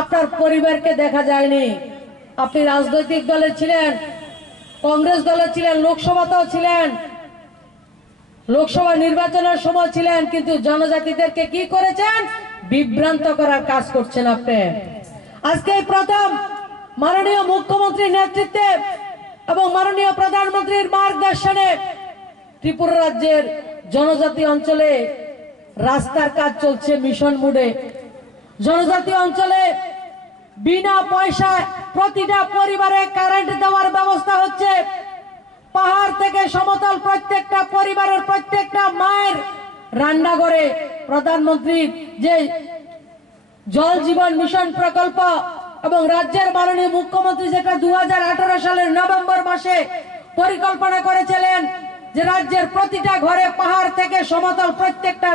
আপনার পরিবারকে দেখা যায়নি। আপনি রাজনৈতিক দলে ছিলেন, কংগ্রেস দলে ছিলেন, লোকসভাতেও ছিলেন, লোকসভা নির্বাচনের সময় ছিলেন, কিন্তু জনজাতিদেরকে কি করেছেন? বিভ্রান্ত করার কাজ করছেন আপনি। আজকে প্রথম মাননীয় মুখ্যমন্ত্রীর নেতৃত্বে এবং মাননীয় প্রধানমন্ত্রীর মার্গদর্শনে ত্রিপুরা রাজ্যের জনজাতি অঞ্চলে রাস্তার কাজ চলছে মিশন মোডে। জনজাতি অঞ্চলে বিনা পয়সায় প্রতিটা পরিবারে কারেন্ট দেওয়ার ব্যবস্থা হচ্ছে। পাহাড় থেকে সমতল প্রত্যেকটা পরিবারের প্রত্যেকটা মায়ের রান্নাঘরে প্রধানমন্ত্রীর যে জল জীবন মিশন প্রকল্প এবং রাজ্যের মাননীয় মুখ্যমন্ত্রী যেটা 2018 সালের নভেম্বর মাসে পরিকল্পনা করেছিলেন যে রাজ্যের প্রতিটা ঘরে পাহাড় থেকে সমতল প্রত্যেকটা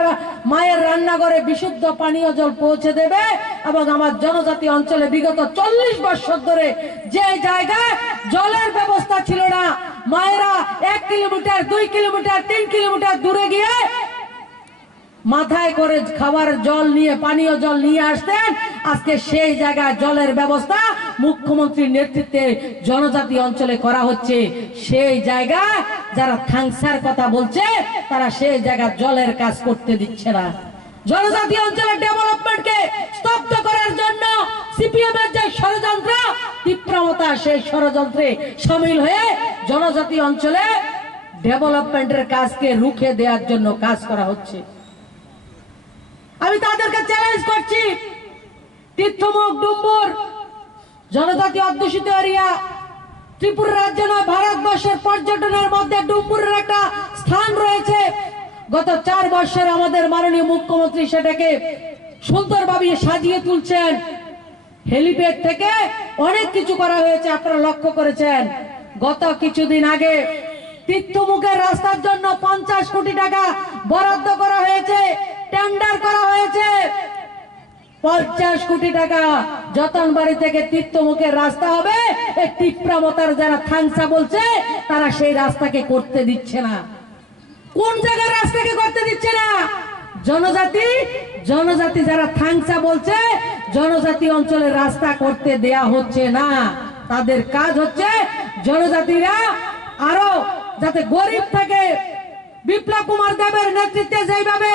মায়ের রান্নাঘরে বিশুদ্ধ পানীয় জল পৌঁছে দেবে। এবং আমার জনজাতি অঞ্চলে বিগত 40 বছর ধরে যে জায়গায় জলের ব্যবস্থা ছিল না, মায়েরা 1 কিলোমিটার, 2 কিলোমিটার, 3 কিলোমিটার দূরে গিয়ে মাথায় করে খাবার জল নিয়ে, পানীয় জল নিয়ে আসতেন। আজকে সেই জায়গায় জলের ব্যবস্থা মুখ্যমন্ত্রীর নেতৃত্বে জনজাতি অঞ্চলে করা হচ্ছে। সেই জায়গায় যারা থাংসার কথা বলছে তারা সেই জায়গায় জলের কাজ করতে দিচ্ছে না। জনজাতি অঞ্চলের ডেভেলপমেন্টকে স্তব্ধ করার জন্য সিপিএম এর যে ষড়যন্ত্র, তীব্রতা, সেই ষড়যন্ত্রে সামিল হয়ে জনজাতি অঞ্চলে ডেভেলপমেন্টের কাজকে রুখে দেওয়ার জন্য কাজ করা হচ্ছে। আমি তাদেরকে চ্যালেঞ্জ করছি, তীর্থমুখ ডুম্বুর জনজাতি অধ্যুষিত এরিয়া ত্রিপুরা রাজ্য নয়, ভারতবর্ষের পর্যটনের মধ্যে ডুম্বুরের একটা স্থান রয়েছে। গত 4 বছর আমাদের মাননীয় মুখ্যমন্ত্রী সেটাকে সুন্দরভাবে সাজিয়ে তুলছেন। হেলিপ্যাড থেকে অনেক কিছু করা হয়েছে, আপনারা লক্ষ্য করেছেন। গত কিছুদিন আগে তীর্থমুখের রাস্তার জন্য 50 কোটি টাকা বরাদ্দ করা হয়েছে, টেন্ডার করা হয়েছে। 50 কোটি টাকা যতনবাড়ি থেকে তীর্থমুখের রাস্তা হবে। এই তীব্রতার যারা থাংসা বলছে তারা সেই রাস্তাকে করতে দিচ্ছে না। কোন জায়গার রাস্তাকে করতে দিচ্ছে না? জনজাতি যারা থাংসা বলছে জনজাতি অঞ্চলের রাস্তা করতে দেয়া হচ্ছে না। তাদের কাজ হচ্ছে জনজাতিরা আরো যাতে গরিব থাকে। বিপ্লব কুমার দেবের নেতৃত্বে যেভাবে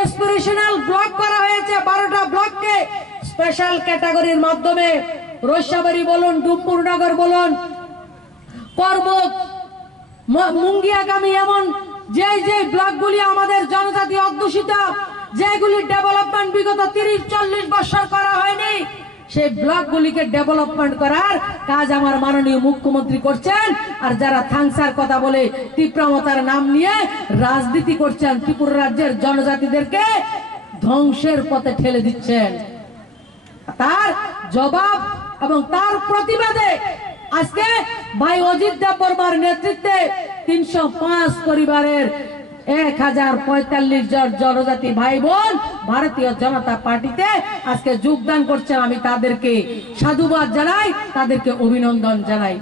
এক্সপিরেশনাল ব্লক করা হয়েছে, 12টা ব্লককে স্পেশাল ক্যাটাগরির মাধ্যমে রৈশাবাড়ি বলুন, ডুম্বুরনগর বলুন, পর্বত, মুঙ্গিয়াগামী, এমন যে ব্লকগুলি আমাদের জনজাতি অধ্যুষিত, যেগুলি ডেভেলপমেন্ট বিগত 30-40 বছর করা হয়নি, সেই ব্লকগুলিকে ডেভেলপমেন্ট করার কাজ আমার মাননীয় মুখ্যমন্ত্রী করছেন। আর যারা থাংসার কথা বলে তীব্রতার নাম নিয়ে রাজনীতি করছেন, ত্রিপুরা রাজ্যের জনজাতিদেরকে ধ্বংসের পথে ঠেলে দিচ্ছেন, তার জবাব এবং তার প্রতিবাদে আজকে ভাই অজিত দেববর্মার নেতৃত্বে 305 পরিবারের 1045 জন জনজাতি ভাই বোন ভারতীয় জনতা পার্টিতে আজকে যোগদান করছেন। আমি তাদেরকে সাধুবাদ জানাই, তাদেরকে অভিনন্দন জানাই।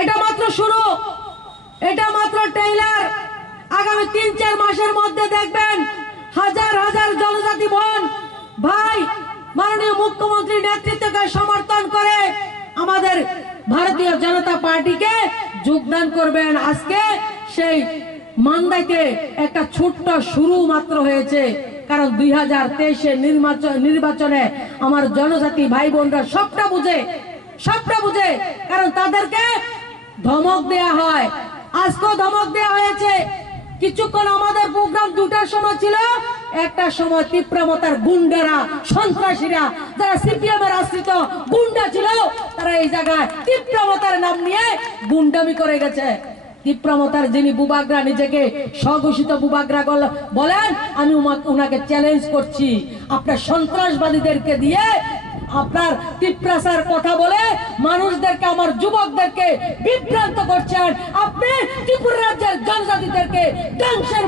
এটা মাত্র শুরু, এটা মাত্র ট্রেইলার। আগামী 3-4 মাসের মধ্যে দেখবেন হাজার হাজার জনজাতি বোন ভাই মাননীয় মুখ্যমন্ত্রীর নেতৃত্বকে সমর্থন করে আমাদের ভারতীয় জনতা পার্টিকে যোগদান করবেন। আজকে সেই মান্দাইতে একটা ছোট্ট শুরু মাত্র হয়েছে, কারণ 2023-এর নির্বাচনে আমার জনজাতি ভাই বোনরা সবটা বুঝে, কারণ তাদেরকে ধমক দেয়া হয়। আজকেও ধমক দেয়া হয়েছে। কিছুক্ষণ আমাদের প্রোগ্রাম 2টার সময় ছিল, একটা সময় তীব্রতার গুন্ডারা, সন্ত্রাসীরা, যারা সিপিএম এর আশ্রিত গুন্ডা ছিল, তারা এই জায়গায় তীব্রতার নাম নিয়ে গুন্ডামি করে গেছে। তীব্রতার যিনি বুবাগরা, নিজেকে স্বঘোষিত বুবাগরা বলেন, আমি উনাকে চ্যালেঞ্জ করছি, আপনার সন্ত্রাসবাদীদেরকে দিয়ে আপনার তীব্রাসার কথা বলে মানুষদেরকে, আমার যুবকদেরকে বিভ্রান্ত করছেন। আপনি ত্রিপুরা রাজ্যের জনজাতিদেরকে ধ্বংসের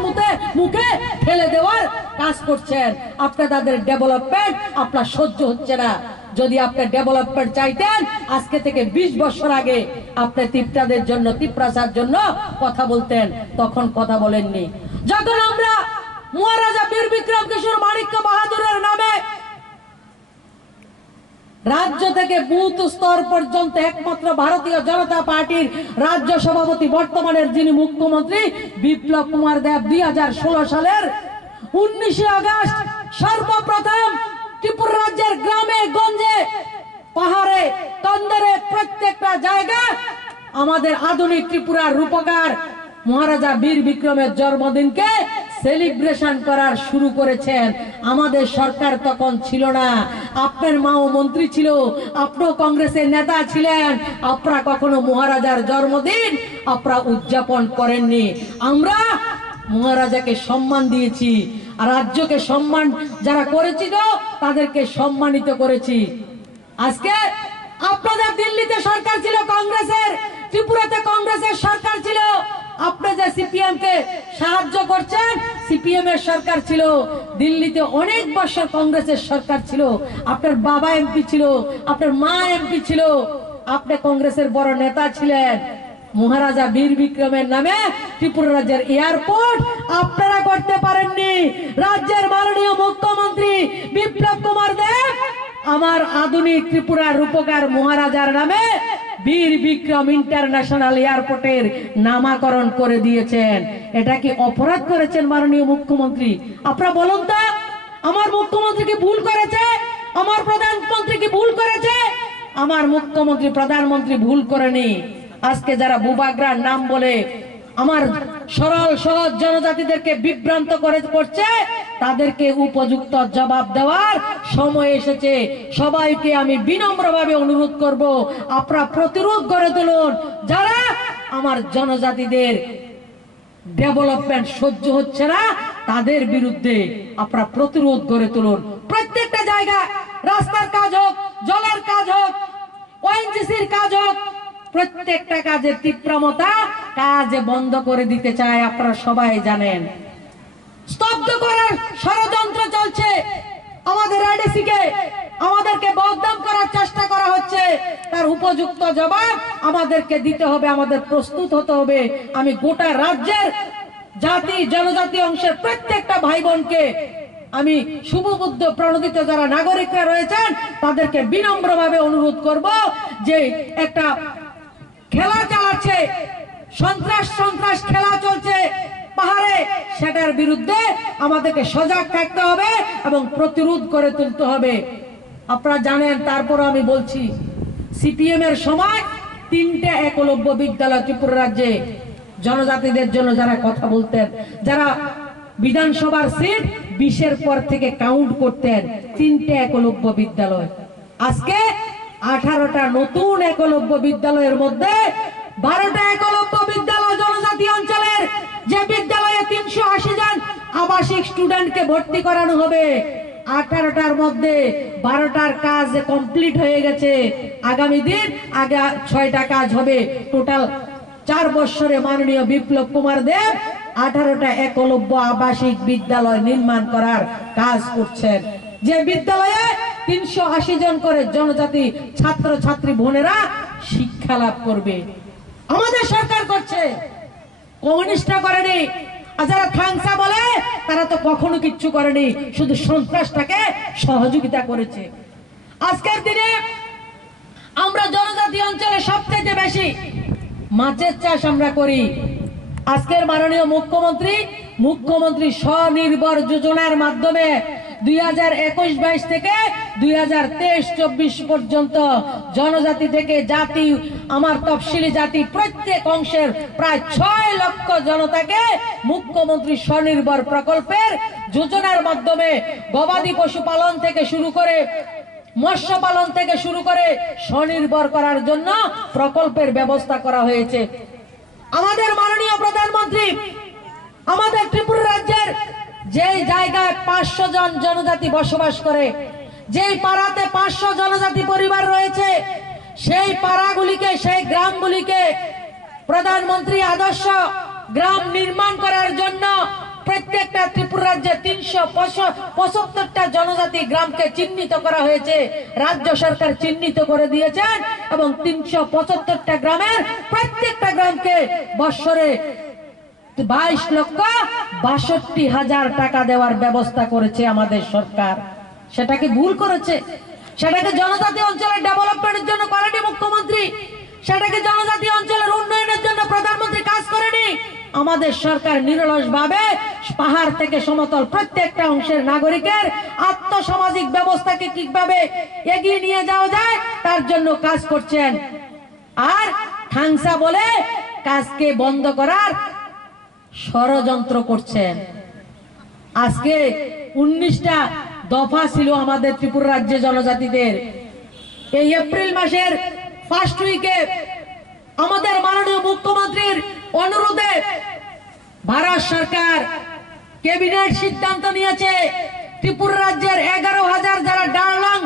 মুখে ফেলে দেওয়ার কাজ করছেন। আপনাদের ডেভেলপমেন্ট আপনার সহ্য হচ্ছে না। যদি আপনি ডেভেলপমেন্ট চাইতেন আজকে থেকে 20 বছর আগে আপনি তীব্রাদের জন্য, তীব্রাসার জন্য কথা বলতেন, তখন কথা বলেননি। যখন আমরা মহারাজা বীর বিক্রম কিশোর মাণিক্য বাহাদুরের নামে রাজ্য থেকে বুথ স্তর পর্যন্ত একমাত্র ভারতীয় জনতা পার্টির রাজ্য সভাপতি বর্তমানের যিনি মুখ্যমন্ত্রী বিপ্লব কুমার দেব 2016 সালের 19 আগস্ট সর্বপ্রথম ত্রিপুরা রাজ্যের গ্রামে গঞ্জে পাহাড়ে তন্দরে প্রত্যেকটা জায়গায় আমাদের আধুনিক ত্রিপুরার রূপকার মহারাজা বীর বিক্রমের জন্মদিনকে সেলিব্রেশন করার শুরু করেছেন। আমাদের সরকার তখন ছিল না, আপনার মাও মন্ত্রী ছিল, আপনিও কংগ্রেসের নেতা ছিলেন, আপনারা কখনো মহারাজার জন্মদিন আপনারা উদযাপন করেননি। আমরা মহারাজাকে সম্মান দিয়েছি, আর রাজ্যকে সম্মান যারা করেছিল তাদেরকে সম্মানিত করেছি। আজকে আপনাদের দিল্লিতে সরকার ছিল কংগ্রেসের, ত্রিপুরাতে কংগ্রেসের সরকার ছিল, আপনি যে সিপিএম কে সাহায্য করছেন সিপিএম এর সরকার ছিল, দিল্লিতে অনেক বছর কংগ্রেসের সরকার ছিল, আপনার বাবা এমপি ছিল, আপনার মা এমপি ছিল, আপনি কংগ্রেসের বড় নেতা ছিলেন। মহারাজা বীর বিক্রমের নামে ত্রিপুরা রাজ্যের এয়ারপোর্ট আপনারা করতে পারেননি। রাজ্যের মাননীয় মুখ্যমন্ত্রী বিপ্লব কুমার দেব আমার আধুনিক ত্রিপুরার রূপকার মহারাজার নামে বীর বিক্রম ইন্টারন্যাশনাল এয়ারপোর্টের নামকরণ করে দিয়েছেন। এটা কি অপরাধ করেছেন মাননীয় মুখ্যমন্ত্রী? আপনারা বলুন তো, আমার মুখ্যমন্ত্রী কি ভুল করেছে? আমার প্রধানমন্ত্রী কি ভুল করেছে? আমার মুখ্যমন্ত্রী প্রধানমন্ত্রী ভুল করেনি। আজকে যারা বুবাগ্রার নাম বলে আমার সরল সহজ জনজাতিদেরকে বিভ্রান্ত করছে, তাদেরকে উপযুক্ত জবাব দেওয়ার সময় এসেছে। সবাইকে আমি বিনম্রভাবে অনুরোধ করব, আপনারা প্রতিরোধ গড়ে তুলুন। যারা আমার জনজাতিদের ডেভেলপমেন্ট সহ্য হচ্ছে না তাদের বিরুদ্ধে আপনারা প্রতিরোধ গড়ে তুলুন। প্রত্যেকটা জায়গায় রাস্তার কাজ হোক, জলের কাজ হোক, ওএনজিসির কাজ হোক, প্রত্যেকটা কাজের তীব্রতা কাজ বন্ধ করে দিতে চায়, আপনারা সবাই জানেন। স্তব্ধ করার ষড়যন্ত্র চলছে, আমাদের আইডিসি কে আমাদেরকে বদনাম করার চেষ্টা করা হচ্ছে, তার উপযুক্ত জবাব আমাদেরকে দিতে হবে, আমাদের প্রস্তুত হতে হবে। আমি গোটা রাজ্যের জাতি জনজাতি অংশের প্রত্যেকটা ভাই বোনকে আমি শুভবুদ্ধ প্রণোদিত যারা নাগরিকরা রয়েছেন তাদেরকে বিনম্রভাবে অনুরোধ করব যে একটা খেলা চালাচ্ছে, সন্ত্রাস খেলা চলছে পাহাড়ে, সেটার বিরুদ্ধে আমাদেরকে সজাগ থাকতে হবে এবং প্রতিরোধ করে তুলতে হবে। আপনারা জানেন, তারপর আমি বলছি, সিপিএম এর সময় 3টে একলব্য বিদ্যালয় ত্রিপুরা রাজ্যে জনজাতিদের জন্য যারা কথা বলতেন, যারা বিধানসভার সিট 20-এর পর থেকে কাউন্ট করতেন, 3টে একলব্য বিদ্যালয়। আজকে 18টা নতুন একলব্য বিদ্যালয়ের মধ্যে 12টা একলব্য বিদ্যালয় জনজাতি অঞ্চলের, যে বিদ্যালয়ে 380 জন আবাসিক স্টুডেন্টকে ভর্তি করানো হবে। 18টার মধ্যে 12টার কাজ কমপ্লিট হয়ে গেছে, আগামী দিন 6টা কাজ হবে। টোটাল 4 বছরে মাননীয় বিপ্লব কুমার দেব 18টা একলব্য আবাসিক বিদ্যালয় নির্মাণ করার কাজ করছেন, যে বিদ্যালয়ে 380 জন করে জনজাতি ছাত্র ছাত্রী বোনেরা শিক্ষা লাভ করবে। আমাদের সরকার করছে, কমিউনিস্টরা করেনি। আর যারা থাংসা বলে তারা তো কখনো কিচ্ছু করেনি, শুধু সন্ত্রাসটাকে সহযোগিতা করেছে। আজকের দিনে আমরা জনজাতি অঞ্চলে সবচেয়ে বেশি মাছের চাষ আমরা করি। আজকের মাননীয় মুখ্যমন্ত্রী স্বনির্ভর যোজনার মাধ্যমে 2021-22 থেকে 2023-24 পর্যন্ত জনজাতি থেকে জাতি, আমার তফসিলি জাতি প্রত্যেক অংশের প্রায় 6 লক্ষ জনতাকে মুখ্যমন্ত্রী স্বনির্ভর প্রকল্পের যোজনার মাধ্যমে গবাদি পশু পালন থেকে শুরু করে মৎস্য পালন থেকে শুরু করে স্বনির্ভর করার জন্য প্রকল্পের ব্যবস্থা করা হয়েছে। আমাদের মাননীয় প্রধানমন্ত্রী আমাদের ত্রিপুরা রাজ্যের যে জায়গায় 500 জন জনজাতি বসবাস করে, যেই পাড়াতে 500 জনজাতি পরিবার রয়েছে, সেই পাড়াগুলিকে, সেই গ্রামগুলিকে প্রধানমন্ত্রী আদর্শ গ্রাম নির্মাণ করার জন্য প্রত্যেকটা ত্রিপুরা রাজ্যে 375টা জনজাতি গ্রামকে চিহ্নিত করা হয়েছে। রাজ্য সরকার চিহ্নিত করে দিয়েছেন এবং 375টা গ্রামের প্রত্যেকটা গ্রামকে বৎসরে 22,62,000 টাকা দেওয়ার ব্যবস্থা করেছে আমাদের সরকার। সেটা কি ভুল করেছে? সেটাকে জনজাতি অঞ্চলের ডেভেলপমেন্টের জন্য করেনি মুখ্যমন্ত্রী, সেটাকে জনজাতি অঞ্চলের উন্নয়নের জন্য প্রধানমন্ত্রী কাজ করেনি। আমাদের সরকার নিরলস ভাবে পাহাড় থেকে সমতল প্রত্যেকটা অংশের নাগরিকের আত্মসামাজিক ব্যবস্থাকে কিভাবে এগিয়ে নিয়ে যাওয়া যায় তার জন্য কাজ করছেন। আর ঠাংসা বলে কাজকে বন্ধ করার ষড়যন্ত্র করছেন। আজকে 19টা দফা ছিল আমাদের ত্রিপুরা রাজ্যে জনজাতিদের। এই এপ্রিল মাসের ফার্স্ট উইকে আমাদের মাননীয় মুখ্যমন্ত্রীর অনুরোধে ভারত সরকার ক্যাবিনেট সিদ্ধান্ত নিয়েছে ত্রিপুরা রাজ্যের 11,000 যারা ডারলং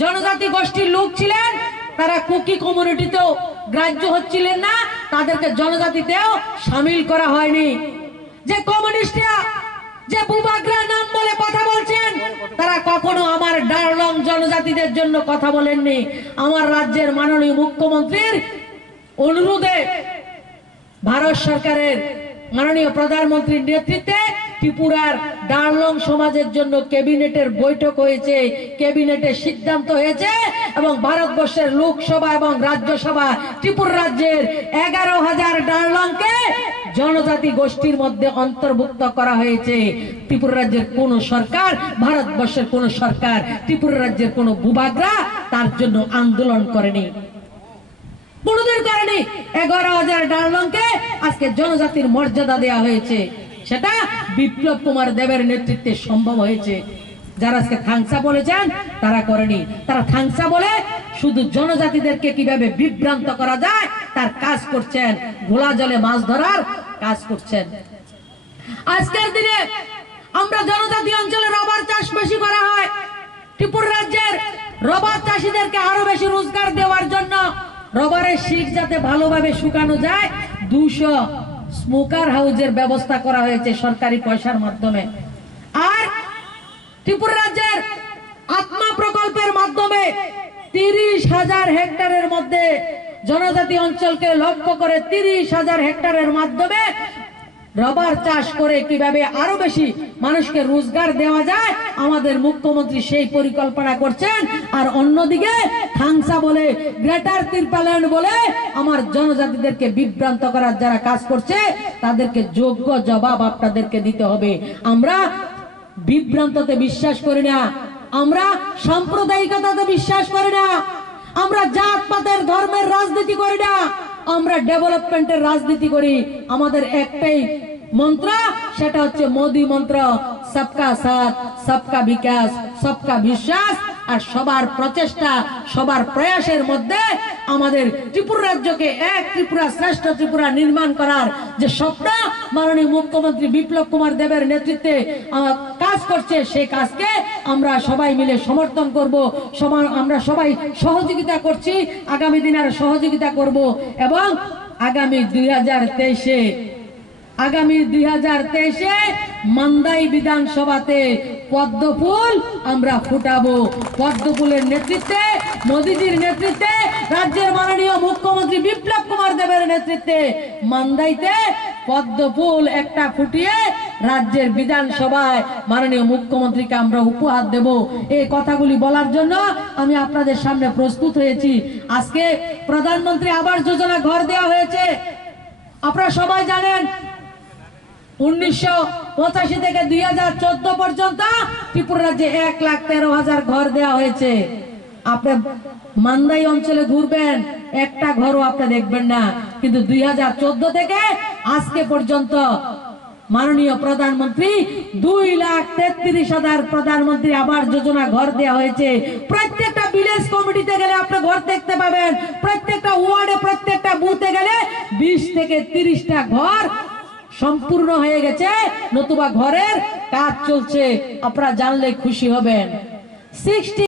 জনজাতি গোষ্ঠীর লোক ছিলেন, তারা কুকি কমিউনিটিতেও গ্রাহ্য হচ্ছিলেন না, তাদেরকে জনজাতিতেও সামিল করা হয়নি। যে কমিউনিস্টরা, যে বুবাগ্রা নাম বলে কথা বলছেন, তারা কখনো আমার ডারলং জনজাতিদের জন্য কথা বলেননি। আমার রাজ্যের মাননীয় মুখ্যমন্ত্রীর অনুরোধে ভারত সরকারের মাননীয় প্রধানমন্ত্রীর নেতৃত্বে ত্রিপুরার ডারলং সমাজের জন্য ক্যাবিনেটের বৈঠক হয়েছে, ক্যাবিনেটের সিদ্ধান্ত হয়েছে এবং ভারতবর্ষের লোকসভা এবং রাজ্যসভা ত্রিপুরা রাজ্যের 11,000 ডারলংকে জনজাতি গোষ্ঠীর মধ্যে অন্তর্ভুক্ত করা হয়েছে। ত্রিপুরা রাজ্যের কোন সরকার, ভারতবর্ষের কোন সরকার ত্রিপুরা রাজ্যের কোন ভূভাগরা তার জন্য আন্দোলন করেনি, কোনদিন করেনি। 11,000 ডারলংকে আজকে জনজাতির মর্যাদা দেওয়া হয়েছে, সেটা বিপ্লব কুমার দেবের নেতৃত্বে সম্ভব হয়েছে। যারা আজকে থাংসা বলেছেন তারা করেনি। তারা থাংসা বলে শুধু জনজাতিদেরকে কিভাবে বিভ্রান্ত করা যায় তার কাজ করছেন, ঘোলা জলে মাছ ধরার কাজ করছেন। আজকের দিনে আমরা জনজাতি অঞ্চলে রবার চাষ বেশি করা হয়। ত্রিপুরা রাজ্যের রবার চাষীদেরকে আরো বেশি রোজগার দেওয়ার জন্য রবারের শিক যাতে ভালোভাবে শুকানো যায় 200 স্মোকার হাউসের ব্যবস্থা করা হয়েছে সরকারি পয়সার মাধ্যমে। আর ত্রিপুরা রাজ্যের আত্মা প্রকল্পের মাধ্যমে 30,000 হেক্টরের মধ্যে জনজাতি অঞ্চলকে লক্ষ্য করে 30,000 হেক্টরের মাধ্যমে রবার চাষ করে কিভাবে আরো বেশি মানুষকে রোজগার দেওয়া যায় আমাদের মুখ্যমন্ত্রী সেই পরিকল্পনা করছেন। আর অন্যদিকে থাংসা বলে, গ্রেটার তিরপাল্যান্ড বলে আমার জনজাতিদেরকে বিভ্রান্ত করার যারা কাজ করছে তাদেরকে যোগ্য জবাব আপনাদেরকে দিতে হবে। আমরা বিভ্রান্ততে বিশ্বাস করি না, আমরা সাম্প্রদায়িকতাতে বিশ্বাস করি না, আমরা জাতপাতের ধর্মের রাজনীতি করি না, আমরা ডেভেলপমেন্টের রাজনীতি করি। আমাদের একটাই মন্ত্র, সেটা হচ্ছে মোদি মন্ত্র, সবকা সাথ, সবকা বিকাশ, সবকা বিশ্বাস। আর সবার প্রচেষ্টা, সবার প্রয়াসের মধ্যে আমাদের ত্রিপুরা রাজ্যকে এক ত্রিপুরা, শ্রেষ্ঠ ত্রিপুরা নির্মাণ করার যে স্বপ্ন মাননীয় মুখ্যমন্ত্রী বিপ্লব কুমার দেবের নেতৃত্বে কাজ করছে, সেই কাজকে আমরা সবাই মিলে সমর্থন করব। আমরা সবাই সহযোগিতা করছি, আগামী দিনে আর সহযোগিতা করব এবং আগামী 2023-এ মান্দাই বিধানসভাতে পদ্মফুল আমরা ফুটাবো। পদ্মফুলের নেতৃত্বে, মোদীজির নেতৃত্বে, রাজ্যের মাননীয় মুখ্যমন্ত্রী বিপ্লব কুমার দেবের নেতৃত্বে মান্দাইতে পদ্মফুল একটা ফুটিয়ে রাজ্যের বিধানসভায় মাননীয় মুখ্যমন্ত্রীকে আমরা উপহার দেব। এই কথাগুলি বলার জন্য আমি আপনাদের সামনে প্রস্তুত হয়েছি। আজকে প্রধানমন্ত্রী আবাস যোজনা ঘর দেওয়া হয়েছে। আপনারা সবাই জানেন 1985 থেকে 2014 পর্যন্ত ত্রিপুরা রাজ্যে 1,13,000 ঘর দেওয়া হয়েছে। আপনি মান্দাই অঞ্চলে ঘুরবেন, একটা ঘরও আপনি দেখবেন না। কিন্তু 2014 থেকে আজকে পর্যন্ত মাননীয় প্রধানমন্ত্রী 2,33,000 প্রধানমন্ত্রী আবাস যোজনা ঘর দেওয়া হয়েছে। প্রত্যেকটা ভিলেজ কমিটিতে গেলে আপনি ঘর দেখতে পাবেন, প্রত্যেকটা ওয়ার্ডে, প্রত্যেকটা বুথে গেলে 20 থেকে 30টা ঘর সম্পূর্ণ হয়ে গেছে, নতুবা ঘরের কাজ চলছে। আপনারা জানলে খুশি হবেন। 60